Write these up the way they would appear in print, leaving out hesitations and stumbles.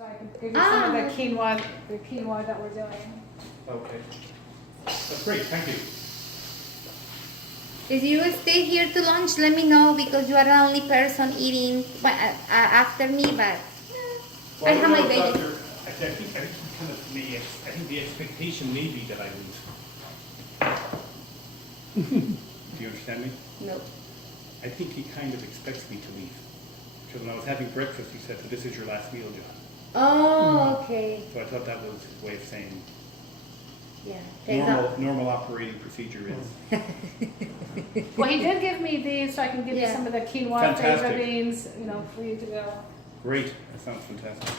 So I can give you some of the quinoa that we're doing. Okay. That's great, thank you. If you stay here to lunch, let me know because you are the only person eating after me. But I have my baby. I think kind of I think the expectation may be that I leave. Do you understand me? No. I think he kind of expects me to leave. Because when I was having breakfast, he said, "So this is your last meal, John." Oh, okay. So I thought that was his way of saying Yeah. normal operating procedure is. Well, he did give me these, so I can give you Yeah. some of the quinoa Fantastic. flavor beans, for you to go. Great, that sounds fantastic.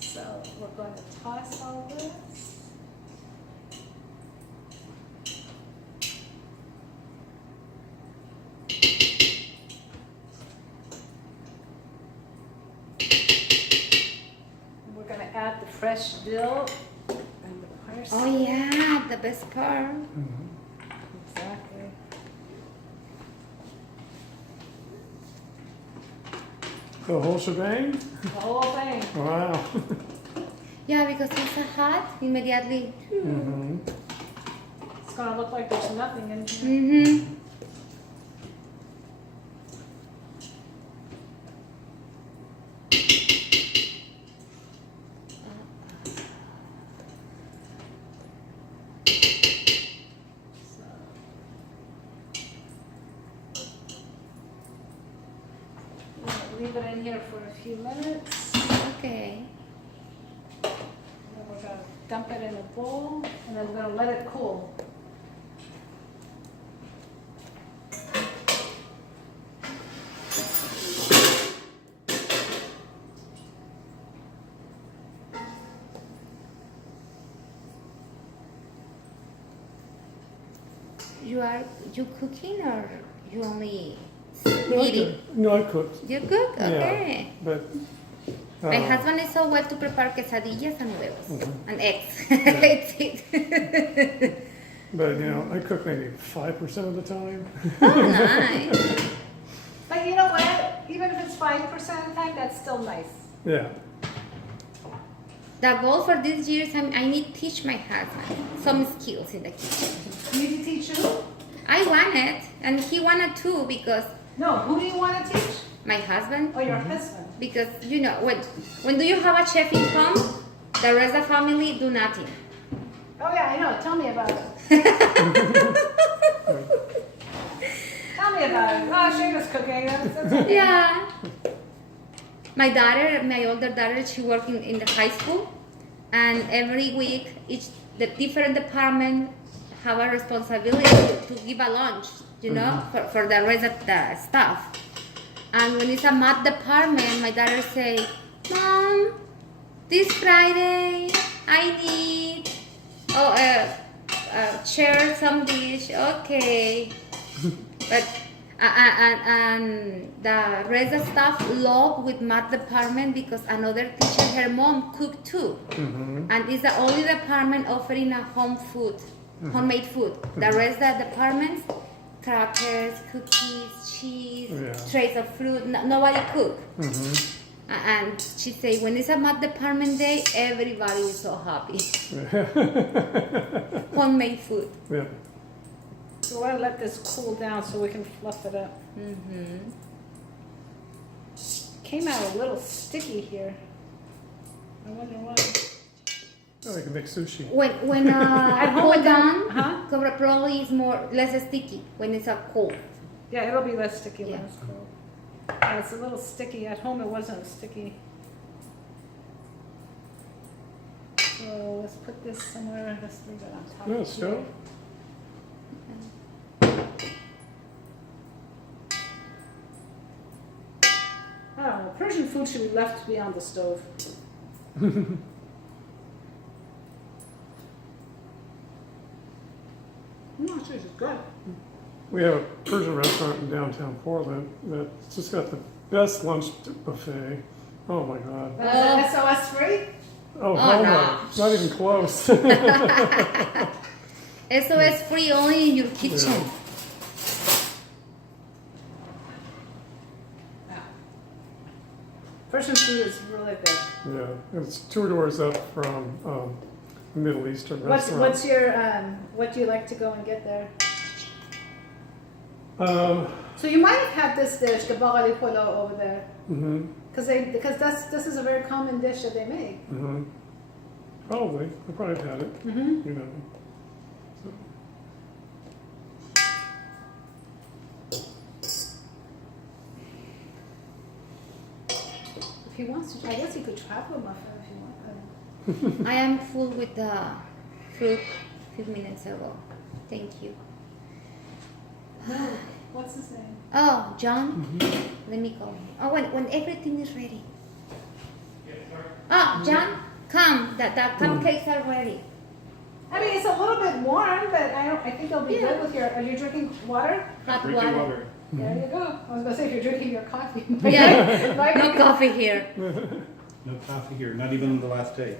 So we're going to toss all this. We're going to add the fresh dill and the parsley. Oh yeah, the best part. Exactly. The whole shebang? The whole thing. Wow. Yeah, because it's hot immediately. Mm-hmm. It's going to look like there's nothing in here. Mm-hmm. Leave it in here for a few minutes. Okay. Then we're going to dump it in a bowl, and then we're going to let it cool. You cooking or you only No, eating? I cooked. You cook? Okay. Yeah, but My husband is so well to prepare quesadillas and noodles and eggs. Yeah. That's it. but I cook maybe 5% of the time. Oh, nice. But you know what? Even if it's 5% of the time, that's still nice. Yeah. The goal for this year is I need to teach my husband some skills in the kitchen. You need to teach who? I want it, and he wanted too because No, who do you want to teach? my husband. Oh, your husband. Because when do you have a chef in home, the rest of the family do nothing. Oh yeah, I know. Tell me about it. Tell me about it. Oh, Shayda's cooking. That's okay. Yeah. My older daughter, she works in the high school, and every week the different department have a responsibility to give a lunch, for the rest of the staff. And when it's a math department, my daughter say, "Mom, this Friday I need share some dish." Okay, but and the rest of staff love with math department because another teacher, her mom cook too, and it's the only department offering a homemade food. The rest of the departments, crackers, cookies, cheese, trays of fruit. Nobody cook. And she say when it's a math department day, everybody is so happy. Homemade food. Yeah. So we're going to let this cool down so we can fluff it up. Came out a little sticky here. I wonder why. Oh, you can make sushi. When At home cool it down, Huh? probably is less sticky when it's a cold. Yeah, it'll be less sticky when Yeah. it's cold. Yeah, it's a little sticky. At home it wasn't sticky. So let's put this somewhere. Let's leave it on top. No, of stove. here. I don't know. Persian food should be left to be on the stove. No, it's good. We have a Persian restaurant in downtown Portland that's just got the best lunch buffet. Oh my God. Is it SOS free? Oh, Oh, hell no. no. Not even close. Eso es free only in your kitchen. Yeah. Persian food is really good. Yeah, it's 2 doors up from a Middle Eastern restaurant. What's your what do you like to go and get there? So you might have had this dish, kabakali polo, over there, because this is a very common dish that they make. Probably, I probably have had it. You know. If he wants to, I guess he could travel a muffin if you want. I am full with the fruit a few minutes ago. Thank you. No, what's his name? Oh, John? Let me call him. Oh, when everything is ready. Oh, John, come. The cupcakes are ready. I mean, it's a little bit warm, but I think it'll be good with your. Are you drinking water? Hot Drink your water. There you go. I was gonna say if you're drinking your coffee. Yeah, Like- no coffee here. No coffee here, not even the last day.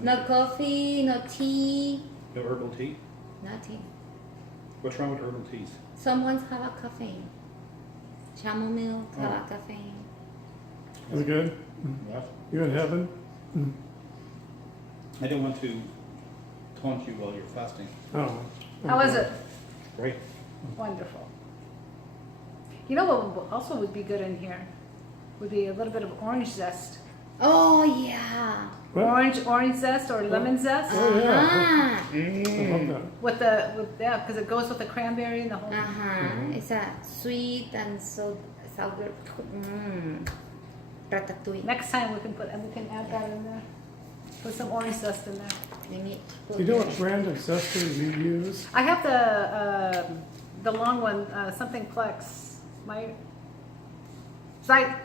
No coffee, no tea, No herbal tea? nothing. What's wrong with herbal teas? Some ones have a caffeine. Chamomile have a caffeine. Is it good? What? You in heaven? I don't want to taunt you while you're fasting. Oh. How is it? Great. Wonderful. You know what also would be good in here? Would be a little bit of orange zest. Oh, yeah. What? Orange zest or lemon zest. Oh, yeah. Ah. I love that. Because it goes with the cranberry and the whole. It's a sweet and so sour. Ratatouille. Next time we can add that in there. Put some orange zest in there. Let me Do you know what brand of zester you use? I have the long one, something Plex.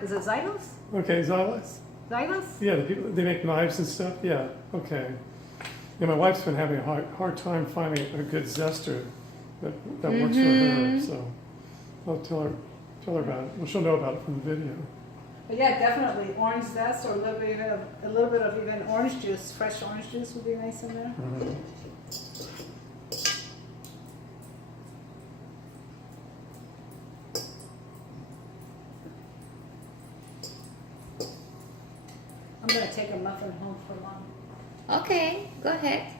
Is it Zylos? Okay, Xylus? Zylos? Yeah, the people, they make knives and stuff? Yeah, okay. Yeah, my wife's been having a hard time finding a good zester that works for her, so I'll tell her about it. Well, she'll know about it from the video. But yeah, definitely orange zest or a little bit of even orange juice, fresh orange juice would be nice in there. I'm gonna take a muffin home for Mom. Okay, go ahead.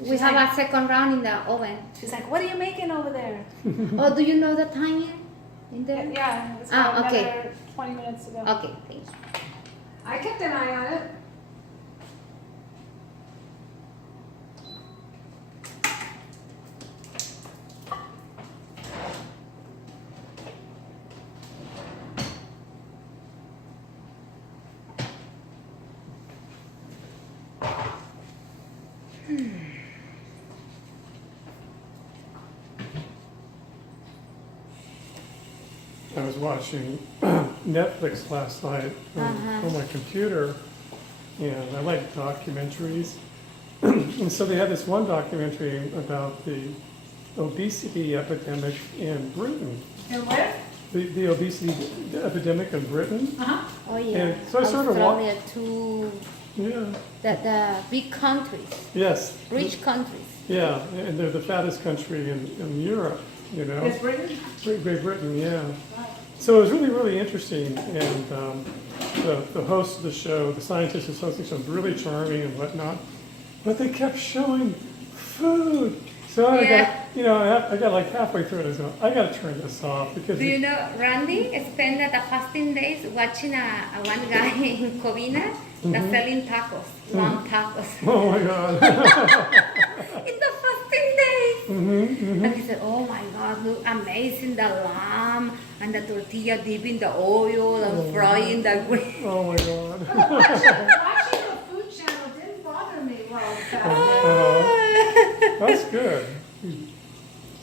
We have a second round in the oven. She's like, "What are you making over there?" Oh, do you know the timer in there? Yeah, it's Ah, about okay. another 20 minutes ago. Okay, thank you. I kept an eye on it. I was watching Netflix last night on my computer, and I like documentaries. And so they had this one documentary about the obesity epidemic in Britain. And where? The obesity epidemic in Britain. Oh yeah. And so I sort of Australia, two Yeah. the big countries, Yes. rich countries. Yeah, and they're the fattest country in Europe, you know. It's Britain? Great Britain, yeah. So it was really, really interesting, and the host of the show, the scientist who's hosting the show, was really charming and whatnot, but they kept showing food. So I got like halfway through it, I was going, I got to turn this off, because Do you know Randy spent the fasting days watching one guy in Covina that's selling tacos, long tacos. oh my God. In the fasting days. And he said, oh my God, look amazing, the lamb and the tortilla deep in the oil and frying the green. Oh my God. Watching the food channel didn't bother me well. That's good.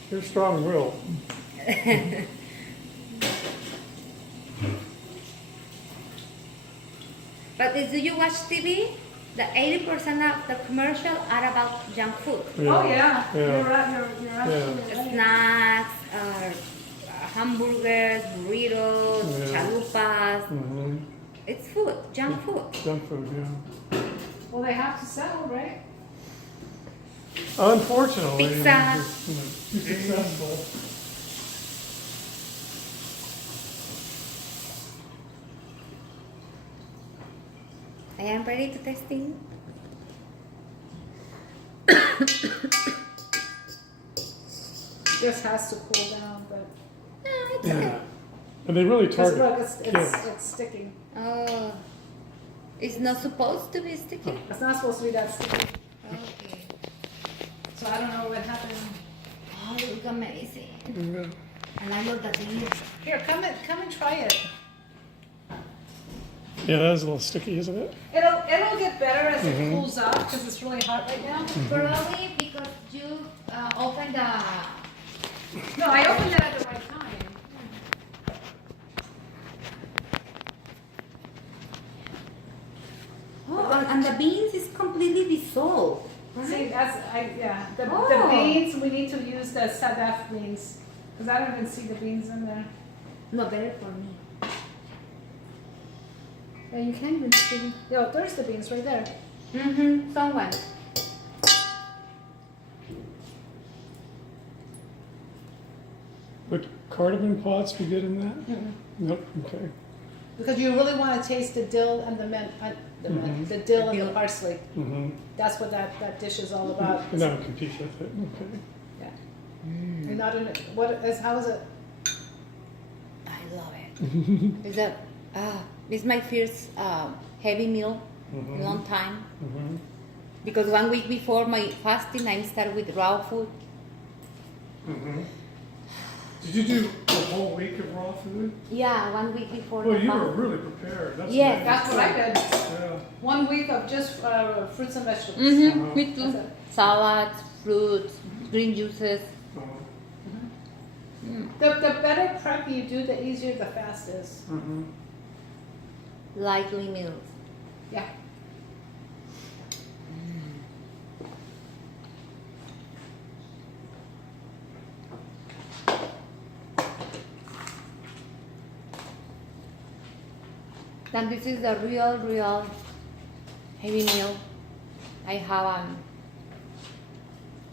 You're strong-willed. But do you watch TV? The 80% of the commercial are about junk food. Oh yeah, Yeah. you're right. You're absolutely right. Snacks, hamburgers, burritos, Yeah. chalupas. It's food, junk food. Junk food, yeah. Well, they have to sell, right? Unfortunately, Pizza. too successful. I am ready to testing. Just has to cool down, but No, it's Yeah. okay. And they really because target look, it's kids. sticking. Oh, it's not supposed to be sticky. It's not supposed to be that sticky. Okay. So I don't know what happened. Oh, they look amazing. Yeah. And I love that beer. Here, come and try it. Yeah, that is a little sticky, isn't it? It'll get better as it cools out because it's really hot right now. Probably because you opened the. No, I opened it at the right time. Oh, and the beans is completely dissolved. See, the Oh. beans, we need to use the sadaf beans because I don't even see the beans in there. No, better for me. Yeah, you can't even see. Yo, there's the beans right there. Mm-hmm. Someone. Would cardamom pods be good in that? Nope, okay. Because you really want to taste the dill and the mint, the dill and the parsley. Mm-hmm. That's what that dish is all about. And that would compete with it, okay. Yeah. You're not in it. How is it? I love it. It's my first heavy meal in a long time. Mm-hmm. Because 1 week before my fasting, I started with raw food. Mm-hmm. Did you do a whole week of raw food? Yeah, 1 week before Well, the you were fast. really prepared. That's Yes, amazing. That's what I did. Yeah. 1 week of just fruits and vegetables. Mm-hmm. Me That's too. it. Salads, fruits, green juices. The better prep you do, the easier the fast is. Mm-hmm. Likely meals. Yeah. Then this is the real heavy meal. I have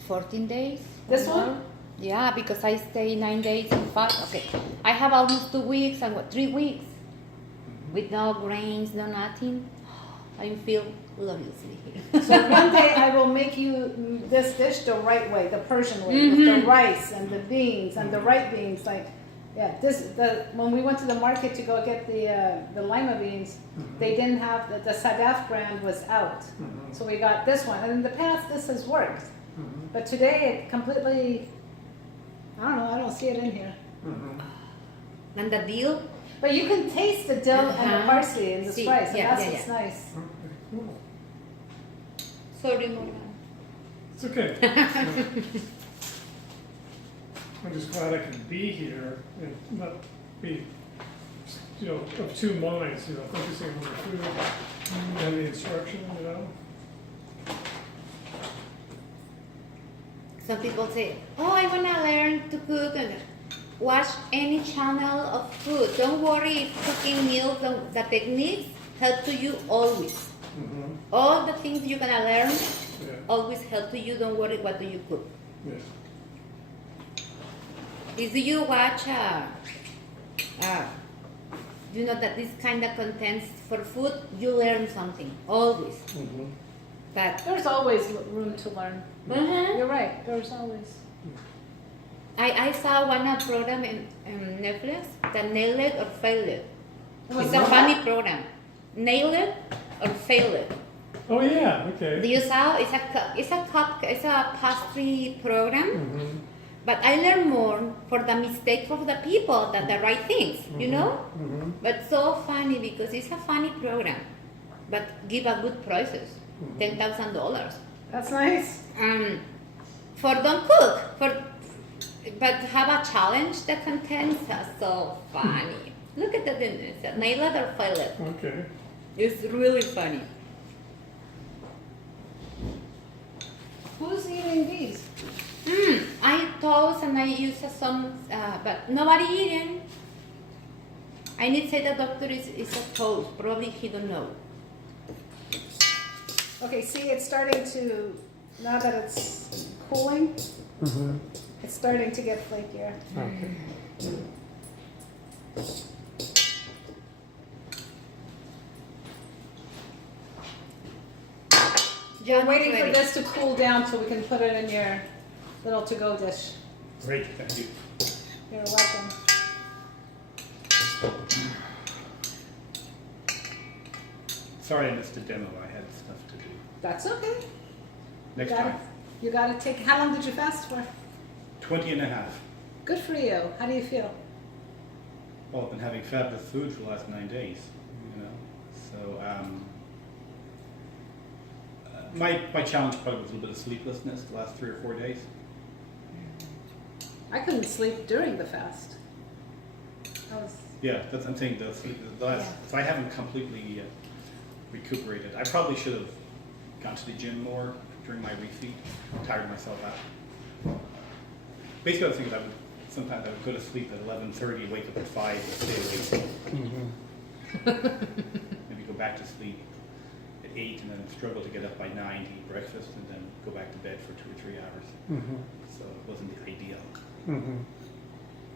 14 days. This or more. one? Yeah, because I stay 9 days in fast. Okay, I have almost 2 weeks and 3 weeks with no grains, no nothing. I feel lovely. So one day I will make you this dish the right way, the Persian way, with the rice and the beans and the right beans. Like, yeah, when we went to the market to go get the lima beans, they didn't have the Sadaf brand was out, so we got this one. And in the past, this has worked, but today it completely. I don't know. I don't see it in here. And the deal? But you can taste the dill and the parsley in the See, spice, and yeah, that's yeah, what's yeah. nice. Okay, cool. Sorry, Morgan. It's okay. I'm just glad I can be here and not be, of two minds, focusing on the food and the instruction, Some people say, oh, I want to learn to cook. And watch any channel of food. Don't worry if cooking meals, the techniques help to you always. Mm-hmm. All the things you're going to learn Yeah, always help to you. Don't worry what do you cook. yeah. If you watch, that this kind of contents for food, you learn something, always. Mm-hmm. But There's always room to learn. Mhm. You're right. There's always. I saw one program in Netflix, the Nail It or Fail It. What's It's a that? funny program. Nail It or Fail It. Oh, yeah, Do okay. you saw? It's a pastry program. Mm-hmm. But I learn more for the mistakes of the people than the right things. You know. Mm-hmm. But so funny because it's a funny program, but give a good prices, $10,000. That's nice. For don't cook, but have a challenge. The contents are so funny. Look at the nail it or fail it. Okay. It's really funny. Who's eating these? I toast and I use some, but nobody eating. I need to say the doctor is a toast. Probably he don't know. Okay, see, it's starting to now that it's cooling, Mm-hmm. it's starting to get flakier. Okay. We're waiting for this to cool down so we can put it in your little to-go dish. Great, thank you. You're welcome. Sorry I missed the demo, I had stuff to do. That's okay. Next Got it. time, You gotta take, how long did you fast for? 20 and a half. Good for you. How do you feel? Well, I've been having fabulous food for the last 9 days, you know, so, my challenge probably was a little bit of sleeplessness the last 3 or 4 days. I couldn't sleep during the fast. I was, Yeah, that's, I'm saying the last, Yeah. so I haven't completely recuperated. I probably should have gone to the gym more during my refeed, tired myself out. Basically, I was thinking sometimes I would go to sleep at 11:30, wake up at 5, and stay awake. Mm-hmm. Maybe go back to sleep at 8, and then struggle to get up by 9 to eat breakfast, and then go back to bed for 2 or 3 hours. Mm-hmm. So it wasn't the ideal. Mm-hmm.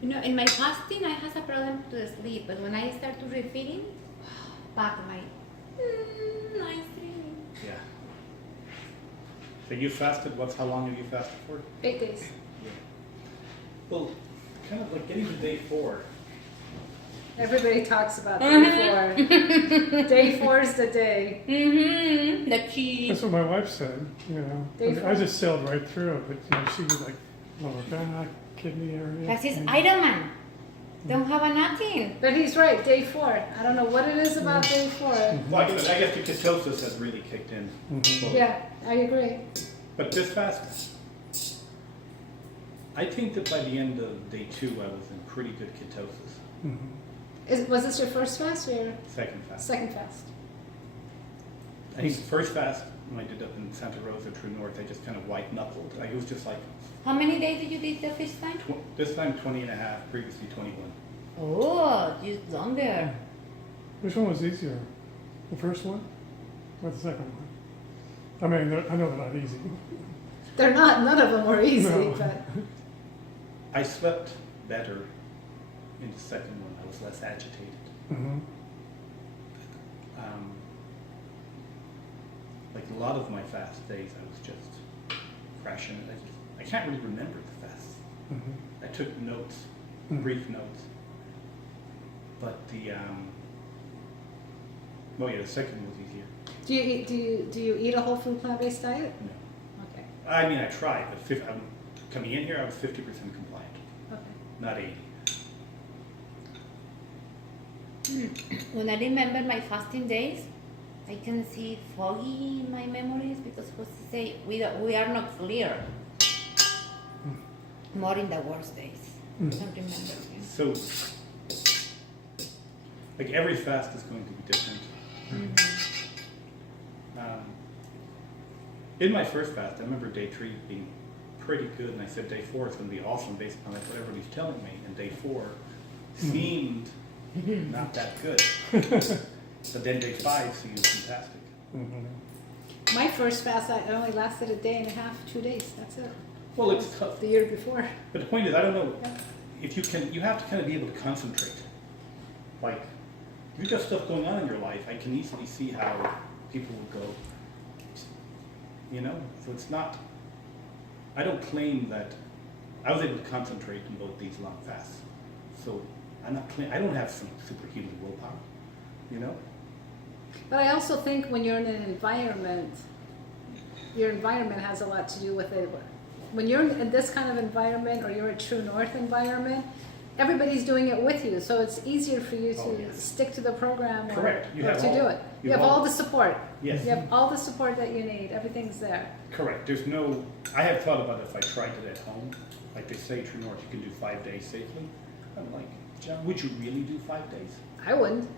You know, in my fasting, I has a problem to sleep, but when I start to refeeding, back my nice dreaming. Yeah. So you fasted, how long have you fasted for? 8 days. Yeah. Well, kind of like getting to day 4. Everybody talks about day 4. Day 4 is the day. Mm-hmm. The cheese. That's what my wife said, you know. I, Day mean, I four. just sailed right through it, but you know, she was like, lower back, kidney area. That is and- Iron Man. Don't have a nothing. But he's right, day 4. I don't know what it is about day 4. Well, I guess the ketosis has really kicked in. Mhm. Well, Yeah, I agree. But this fast, I think that by the end of day 2, I was in pretty good ketosis. Mhm. Was this your first fast or your Second fast. second fast? I think the first fast, when I did up in Santa Rosa, True North, I just kind of white knuckled. It was just like, How many days did you did the first time? this time 20 and a half, previously 21. Oh, you longer. Which one was easier? The first one or the second one? I mean, I know they're not easy. They're not, none of them were easy, No. but I slept better in the second one. I was less agitated. Mm-hmm. Like a lot of my fast days, I was just crashing. I can't really remember the fast. Mm-hmm. I took notes, Mhm. brief notes. But the the second was easier. do you eat a whole food plant-based diet? No. Okay, I mean, I tried, but coming in here, I was 50% compliant, okay. not 80. When I remember my fasting days, I can see foggy in my memories because what to say, we are not clear. More in the worst days. I don't remember. So, like every fast is going to be different. In my first fast, I remember day 3 being pretty good, and I said day 4 is going to be awesome based on what everybody's telling me, and day 4 seemed not that good. But then day 5 seemed fantastic. Mm-hmm. My first fast, I only lasted a day and a half, 2 days, that's it. Well, it's tough. The year before. But the point is, I don't know, if you have to kind of be able to concentrate. Like, if you've got stuff going on in your life, I can easily see how people would go, you know? So it's not, I don't claim that, I was able to concentrate in both these long fasts. So I don't have some superhuman willpower, you know? But I also think when you're in an environment, your environment has a lot to do with it. When you're in this kind of environment or you're a True North environment, everybody's doing it with you, so it's easier for you to Oh, yes. stick to the program or, Correct. You or have to do all- it. you You have have all all- the support. Yes. You have all the support that you need. Everything's there. Correct. There's no, I have thought about if I tried it at home, like they say True North, you can do 5 days safely. I'm like, John, would you really do 5 days? I wouldn't.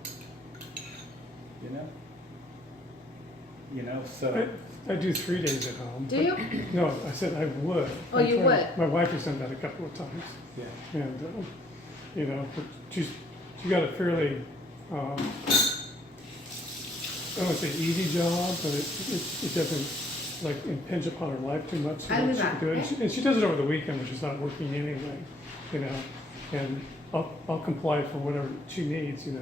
You know? You know, so, I do 3 days at home. Do you? No, I said I would. Oh, you would? My wife has done that a couple of times, yeah. and you know, but she got a fairly, I don't want to say easy job, but it doesn't like impinge upon her life too much. So I that do she that, can do it. okay. And she does it over the weekend when she's not working anyway, you know. And I'll comply for whatever she needs, you know.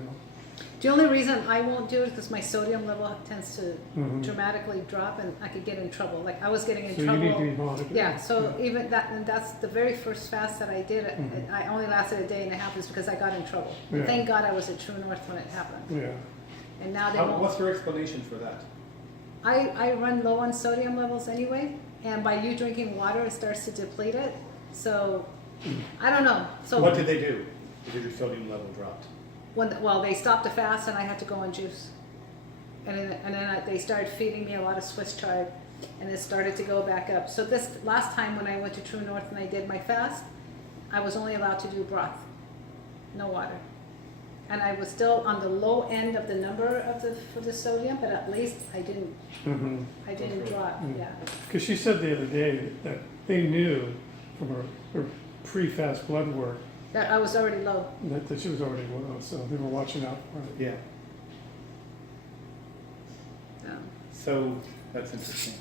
The only reason I won't do it is because my sodium level tends to Mhm. dramatically drop and I could get in trouble. Like I was getting in So trouble. you need to be monitored. Yeah, so even that, and that's the very first fast that I did. Mhm. I only lasted a day and a half is because I got in trouble. And Yeah. thank God I was at True North when it happened. Yeah. And now they What's won't. your explanation for that? I run low on sodium levels anyway, and by you drinking water, it starts to deplete it. So, I don't know. So What did they do? Because your sodium level dropped. well, they stopped the fast and I had to go on juice. And then they started feeding me a lot of Swiss chard, and it started to go back up. So this last time when I went to True North and I did my fast, I was only allowed to do broth, no water. And I was still on the low end of the number of for the sodium, but at least I didn't Okay. drop. Mm. Yeah. Because she said the other day that they knew from her pre-fast blood work That I was already low. that she was already low, so they were watching out for it. Yeah. Um, So that's interesting.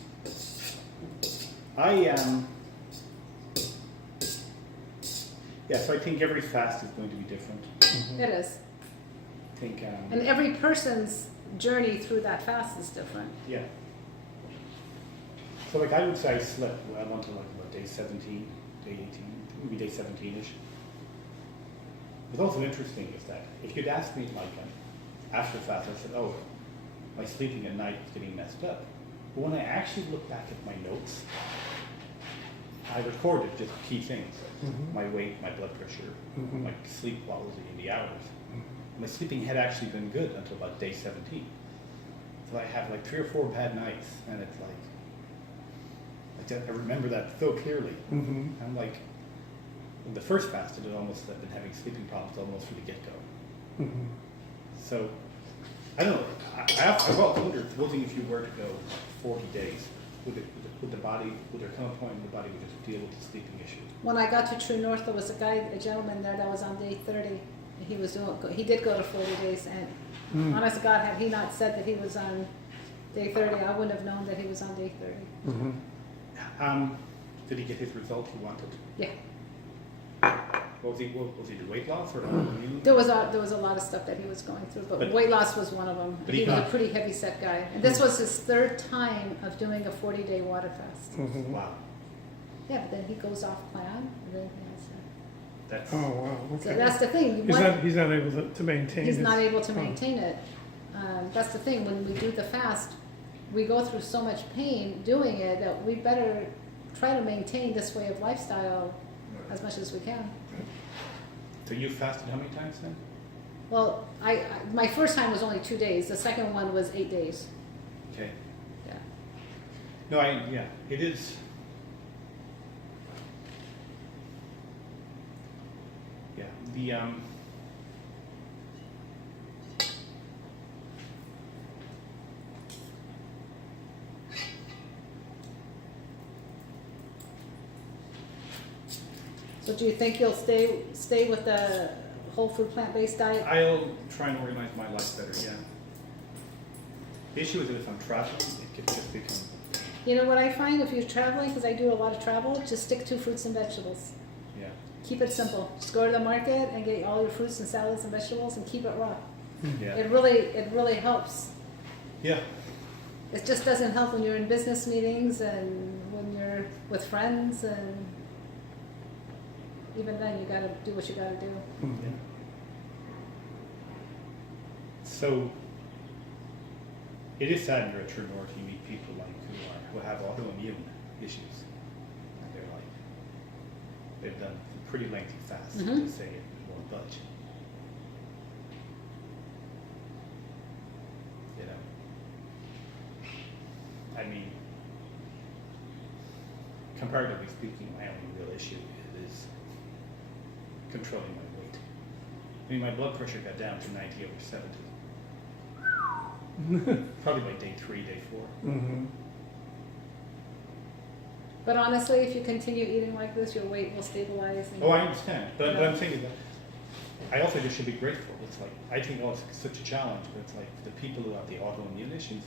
Yeah, so I think every fast is going to be different. Mhm. It is. I think And every person's journey through that fast is different. yeah. So like I would say I slept well, I went to like what, day 17, day 18, maybe day 17ish. What's also interesting is that if you'd asked me like after fast, I said, oh, my sleeping at night is getting messed up. But when I actually look back at my notes, I recorded just key things, Mhm. my weight, my blood pressure, Mhm. my sleep quality in the hours. My sleeping had actually been good until about day 17. So I had like 3 or 4 bad nights, and it's like, I remember that so clearly. Mhm. I'm like, when the first fast, I'd been having sleeping problems almost from the get-go. Mhm. So, I don't know, I've often wondered, supposing if you were to go 40 days, would there come a point in the body would just deal with the sleeping issue? When I got to True North, there was a gentleman there that was on day 30. He did go to 40 days, and Mm. honest to God, had he not said that he was on day 30, I wouldn't have known that he was on day 30. Mhm. Did he get his result he wanted? Yeah. Was he the weight loss or autoimmune? There was a lot of stuff that he was going through, but But- weight loss was one of them. but He he was a got- pretty heavy set guy. And this was his 3rd time of doing a 40-day water fast. Mhm. Wow, Yeah, but then he goes off plan, and then he has that's, Oh, wow, so okay. that's the thing. He's not able to maintain He's his. not able to oh. maintain it. That's the thing, when we do the fast, we go through so much pain doing it that we better try to maintain this way of lifestyle as much as we can. so you fasted how many times then? Well, my first time was only 2 days, the second one was 8 days. Okay. Yeah. No, yeah, it is. Yeah, So do you think you'll stay with the whole food plant-based diet? I'll try and organize my life better, yeah. The issue is that if I'm traveling, it could just become, You know what I find if you're traveling, because I do a lot of travel, just stick to fruits and vegetables. yeah. Keep it simple. Just go to the market and get all your fruits and salads and vegetables and keep it raw. Yeah, It really helps. yeah, It just doesn't help when you're in business meetings and when you're with friends, and even then you gotta do what you gotta do. Mhm. yeah. So, it is sad when you're at True North, you meet people like who have autoimmune issues. And they're like, they've done a pretty lengthy fast to Mhm. say it won't budge. You know? I mean, comparatively speaking, my only real issue is controlling my weight. I mean, my blood pressure got down to 90 over 70. Probably by day 3, day 4. Mhm. But honestly, if you continue eating like this, your weight will stabilize. And Oh, I understand, but I'm saying that I also just should be grateful. It's like, I think, oh, it's such a challenge, but it's like the people who have the autoimmune issues,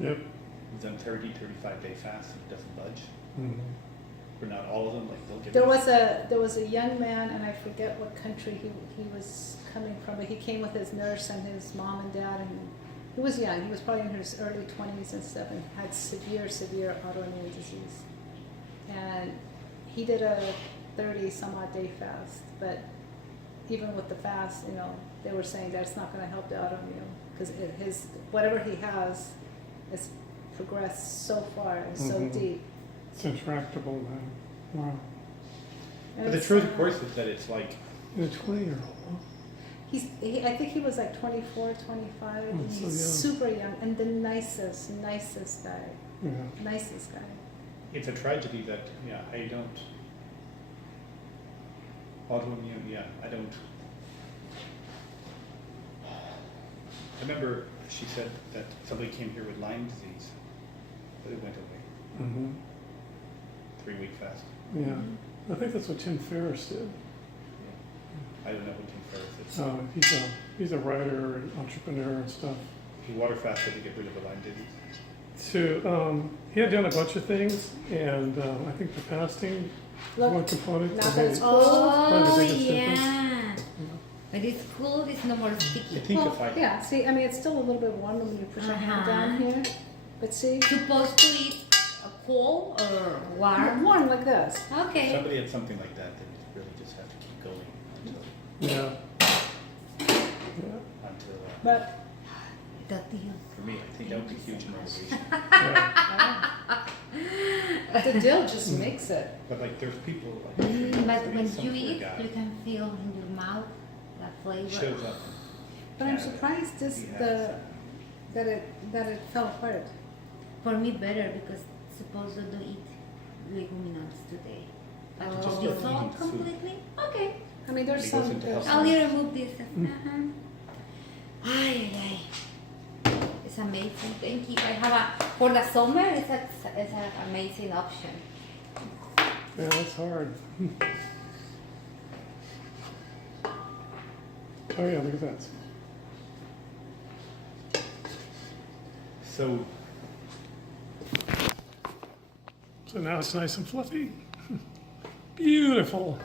Yep. He's done 35-day fast, and he doesn't budge. Mhm. But not all of them, like they'll get. There was a young man, and I forget what country he was coming from, but he came with his nurse and his mom and dad, and he was young. He was probably in his early 20s and stuff, and had severe autoimmune disease. And he did a 30-some-odd day fast, but even with the fast, you know, they were saying that it's not going to help the autoimmune because his whatever he has is progressed so far and so Mhm. deep. It's intractable now. Wow. And But the it's, truth, of course, is that it's like And a 20-year-old, huh? I think he was like 24, 25. Oh, And so he's young. super young and the nicest guy. Yeah. Nicest guy. it's a tragedy that I don't autoimmune. I don't. I remember she said that somebody came here with Lyme disease, but it went away. Mhm. 3-week fast. Yeah. I think that's what Tim Ferriss did. I don't know what Tim Ferriss is. He's a writer and entrepreneur and stuff. He water fasted to get rid of the Lyme disease. He had done a bunch of things, and I think the fasting was one Look, component. now that that it's made- Oh, the biggest difference. yeah. But it's cool, it's no more I sticky. think if I yeah, see, I mean, it's still a little bit warm when you put your hand down here, but see, Supposed to eat cold or warm? warm like this. Okay. somebody had something like that, then you really just have to keep going until Yeah. Yeah. But The deal. for me, I think that would be huge in motivation. Yeah. the dill just makes it. But like, there's people like. But there's when some you poor eat, guy you can feel in your mouth the flavor. shows up. But I'm Canada. surprised He has, that it fell apart. For me, better because supposed to do eat leguminous today. But Just to start dissolve eating food. completely? Okay. I mean, there's It goes some. into there's health. I'll remove this. Ay, ay. It's amazing. Thank you. I have for the summer. It's an amazing option. Yeah, that's hard. Oh yeah, look at that. So So now it's nice and fluffy. Beautiful.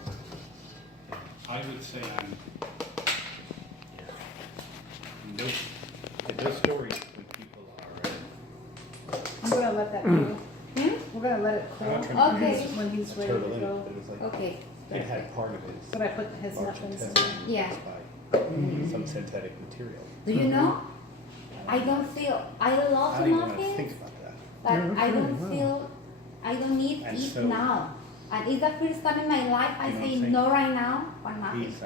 I would say those stories when people are. I'm gonna let that cool. We're gonna let it I'm not cool trying to Okay. when he's ready turtle to in it, go. but it was like Okay. it had part of his But I put his large muffins in. intestine Yeah. by some synthetic material. Do you know? I don't feel. I love I the don't even want to muffins, think about that. but Yeah, I don't okay, wow. feel. I don't need And it so- now. And it's the first time in my life I You know what say I'm saying? no right now or nothing. He's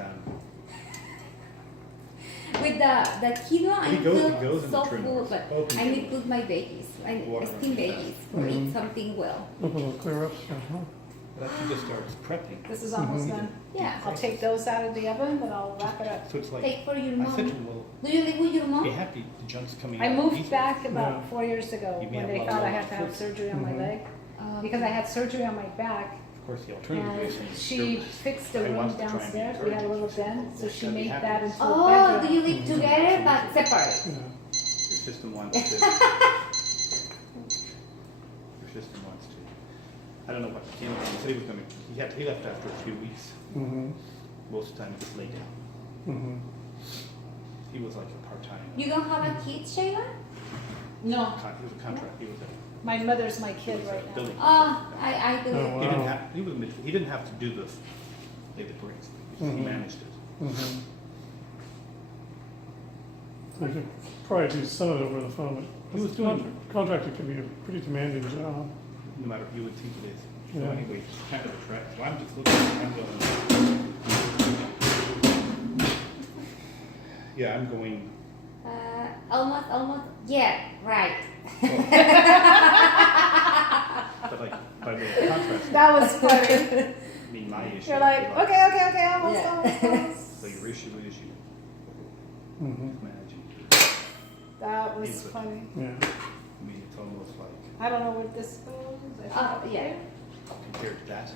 With the quinoa, I He goes feel in so the trim full, bars. but Open I it. need to put my veggies. I Water steam and veggies or Mhm. eat something well. Look, it'll clear up stuff, huh? but he just starts prepping. This is almost done. Yeah. I'll take those out of the oven, but I'll wrap it up. So it's like Take for your I said to mom. him, well, Do you live with your be mom? happy the junk's coming I out moved easy. back about Yeah. 4 years ago You may when have they lots thought I of had to have fruits. surgery on my Mhm. leg because I had surgery on my back. Of course, the alternative And is saying she sure. fixed the I room wanted to try and be downstairs. We had a little encouraging. den, so She's she gotta be made happy. that into a Oh, do you bedroom. live together but separate? Yeah. Your system wants to. Your system wants to. I don't know what came. He said he was going to. He left after a few weeks. Mm-hmm. Most of the time, he just lay down. Mm-hmm. He was like a part-time. You don't have a kid, Shayda? No, He was a contract. He was a. my mother's my kid right now. building. Oh, I do. Oh, He didn't wow. have. He was. He didn't have to do the lay the bricks. He Mhm. managed it. Mm-hmm. So you could probably do some of it over the phone, but He was doing- contractor can be a pretty demanding job. No matter you would think it is. So Yeah. anyway, it's kind of a track. So I'm just looking. I'm going. Yeah, I'm going. Almost. Yeah, right. But like by way of contrast, That was funny. I mean my issue. You're like, would be okay, almost, Yeah. almost. So your issue Mm-hmm. is managing. That was funny. Yeah. I mean, it's almost like I don't know where this goes. I think up Yeah. here. compared to that.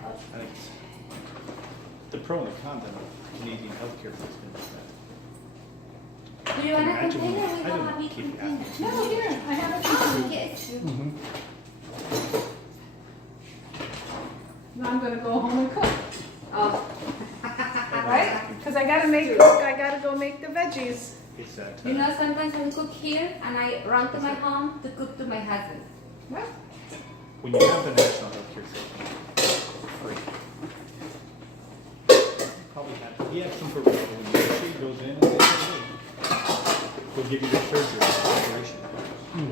I think it's, the pro and the con of the Canadian healthcare system is that Do you want a Imagine container? when- We I don't don't have big keep it container. No, here, I have it. Oh, yes. Now I'm gonna go home and cook, Oh, right? Because I gotta go make the veggies. It's that, you know, sometimes I cook here and I run to my home to cook to my husband. What? when you have the national healthcare system, free. Probably have, he had some sort of, when the surgery goes in, and they say, hey, we'll give you the surgery, operation.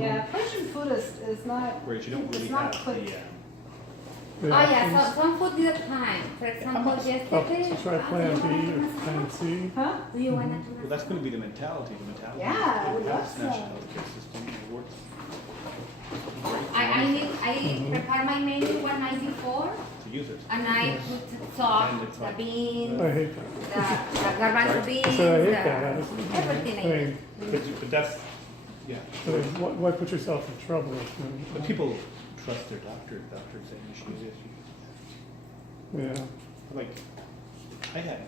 Yeah, Persian food is not, Whereas you don't really It's not have quick. the, Oh yeah, so some food is a time. For example, Oh, yesterday. so try plan B or plan C. huh? Do you wanna do well, that's gonna be the mentality, Yeah, I would We love have this national so. healthcare system, it works. I prepare my menu one night before To use it. and I put salt, And it's the like- beans, I hate that. the garbanzo beans, So I hate that. everything I I mean, But that's, yeah, I mean, why put yourself in trouble? but people trust their doctor, doctors saying you should do this. Yeah. Like, I had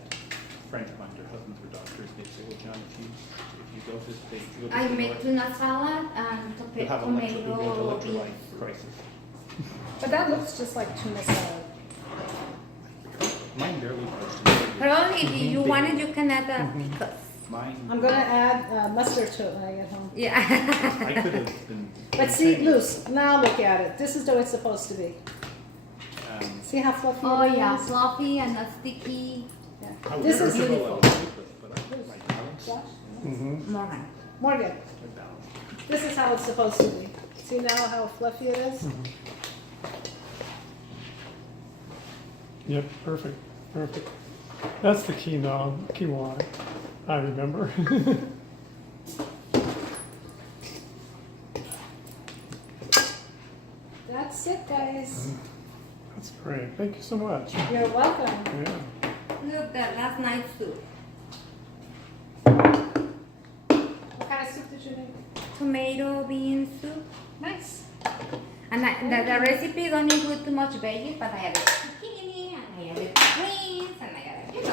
friends of mine, their husbands were doctors, they say, well, John, if you go to this state, if you go to I the make north, tuna salad and you'll have tomato electrolyte beans. crisis. But that looks just like tuna salad. Mine barely touched it. Probably if you want it, you can add pickles. Mine, I'm gonna add mustard to it when I get home. Yeah. I could have been. But see, Luz, now look at it. This is the way it's supposed to be. See how fluffy Oh it is? yeah, fluffy and not sticky. Yeah. I would This never is go beautiful. out with this, but I like balance. Josh? Mm-hmm. Morgan. Morgan, I balance. this is how it's supposed to be. See now how fluffy it is? Yep, perfect, perfect. That's the quinoa I remember. That's it, guys. That's great. Thank you so much. You're welcome. Yeah. Look, that last night's soup. What kind of soup did you make? Tomato bean soup. Nice. And the recipe don't include too much veggies, but I added zucchini and I added greens and I added, you know.